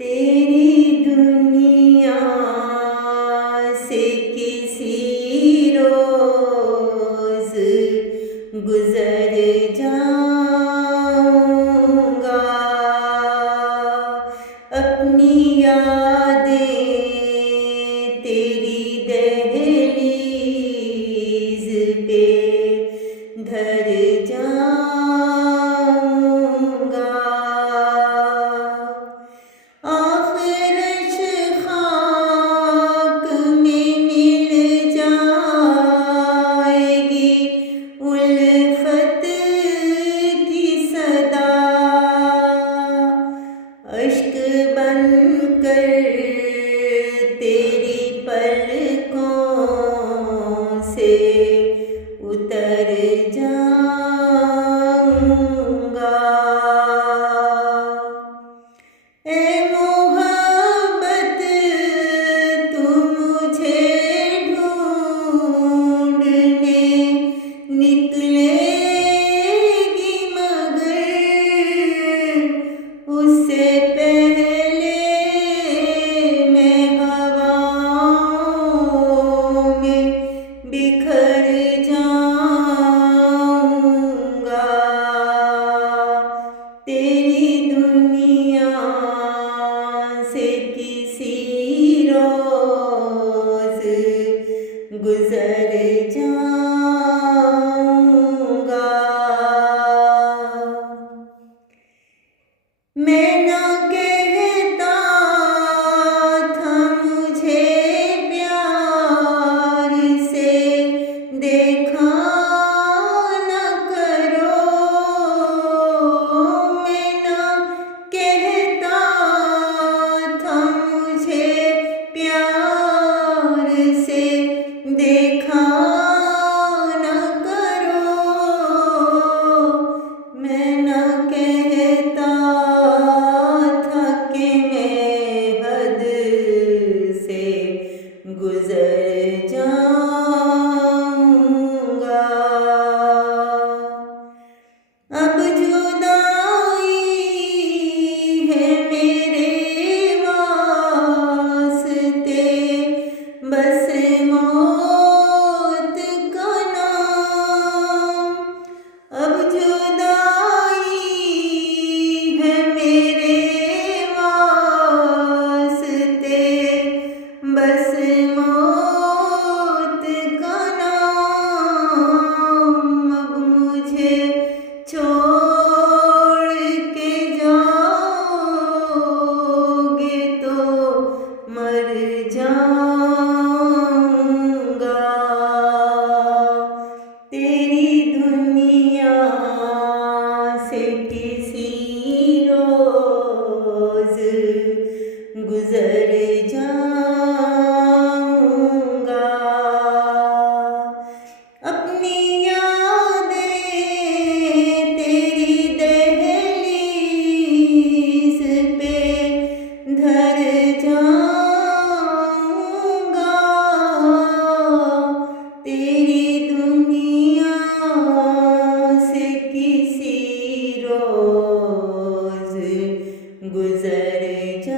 तेरी दुनिया से किसी रोज गुजर जाऊंगा। अपनी यादें तेरी दहलीज पे धर जाऊंगा। आखिरश खाक में मिल जाएगी उल्फत की सदा। अश्क बनकर तेरी पलकों से उतर जाऊंगा। ए मोहब्बत तू मुझे ढूंढने निकलेगी, मगर उससे पहले मैं हवाओं में बिखर जाऊंगा। तेरी दुनिया से किसी रोज गुजर जाऊंगा। मैं ना कहता था मुझे प्यार से देखा न करो। मैं ना कहता था मुझे प्यार से देखा न करो। मैं ना कहता था कि मैं हद से गुजर जाऊंगा। अब जुदाई है मेरे वास्ते बस मौत का नाम। अब जुदाई है मेरे वास्ते बस मौत का नाम। अब मुझे छोड़ के जाओगे तो मर जाऊंगा। तेरी दुनिया से किसी रोज गुजर जाऊंगा। अपनी यादें तेरी दहलीज पे धर जाऊंगा। तेरी दुनिया से किसी रोज गुजर जा